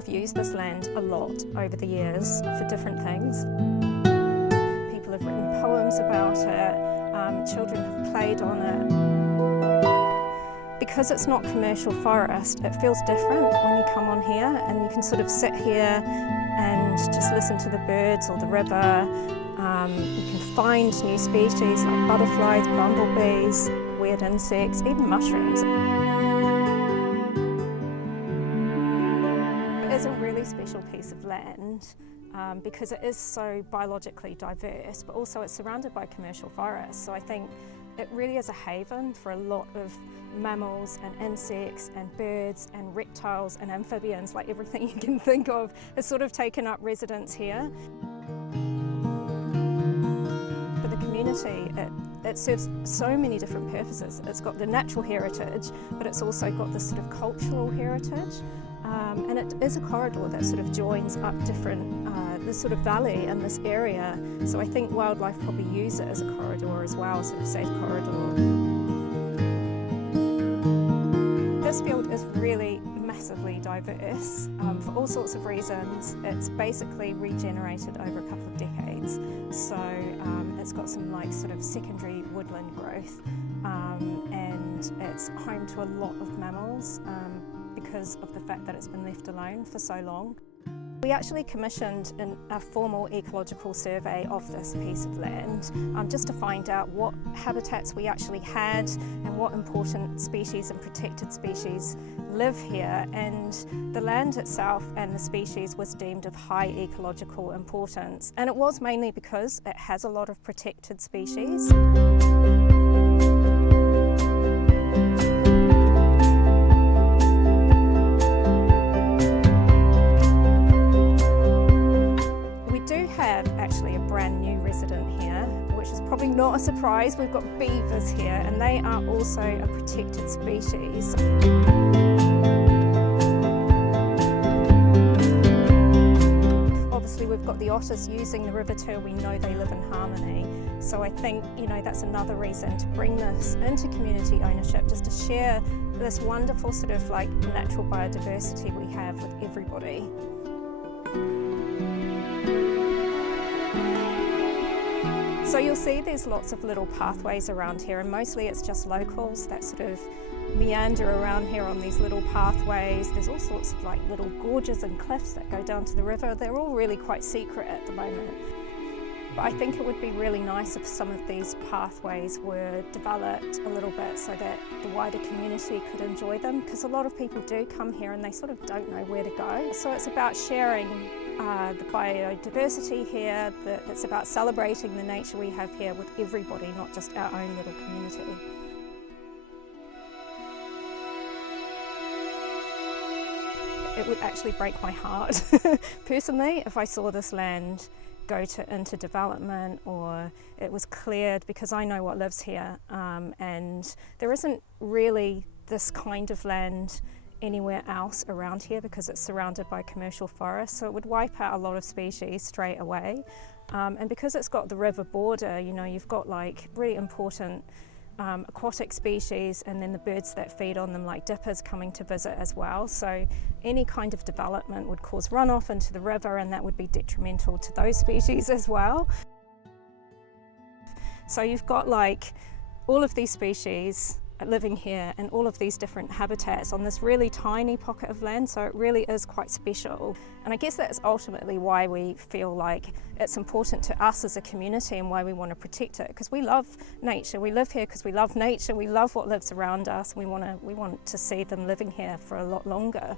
have used this land a lot over the years for different things. People have written poems about it, children have played on it. Because it's not commercial forest, it feels different when you come on here, and you can sort of sit here and just listen to the birds or the river. You can find new species like butterflies, bumblebees, weird insects, even mushrooms. It is a really special piece of land because it is so biologically diverse, but also it's surrounded by commercial forests. So I think it really is a haven for a lot of mammals and insects and birds and reptiles and amphibians, like everything you can think of has sort of taken up residence here. For the community, it serves so many different purposes. It's got the natural heritage, but it's also got this sort of cultural heritage. And it is a corridor that sort of joins up different, this sort of valley and this area. So I think wildlife probably use it as a corridor as well, sort of safe corridor. This field is really massively diverse for all sorts of reasons. It's basically regenerated over a couple of decades. So it's got some like sort of secondary woodland growth and it's home to a lot of mammals because of the fact that it's been left alone for so long. We actually commissioned a formal ecological survey of this piece of land just to find out what habitats we actually had and what important species and protected species live here, and the land itself and the species was deemed of high ecological importance, and it was mainly because it has a lot of protected species. Actually a brand new resident here, which is probably not a surprise. We've got beavers here and they are also a protected species. Obviously we've got the otters using the river too. We know they live in harmony. So I think, you know, that's another reason to bring this into community ownership, just to share this wonderful sort of like natural biodiversity we have with everybody. So you'll see there's lots of little pathways around here, and mostly it's just locals that sort of meander around here on these little pathways. There's all sorts of like little gorges and cliffs that go down to the river. They're all really quite secret at the moment. But I think it would be really nice if some of these pathways were developed a little bit so that the wider community could enjoy them, because a lot of people do come here and they sort of don't know where to go. So it's about sharing the biodiversity here, it's about celebrating the nature we have here with everybody, not just our own little community. It would actually break my heart, personally, if I saw this land go into development or it was cleared, because I know what lives here and there isn't really this kind of land anywhere else around here because it's surrounded by commercial forests, so it would wipe out a lot of species straight away. And because it's got the river border, you know, you've got like really important aquatic species and then the birds that feed on them like dippers coming to visit as well. So any kind of development would cause runoff into the river and that would be detrimental to those species as well. So you've got like all of these species living here and all of these different habitats on this really tiny pocket of land, so it really is quite special. And I guess that's ultimately why we feel like it's important to us as a community and why we want to protect it, because we love nature. We live here because we love nature, we love what lives around us, and we want to see them living here for a lot longer.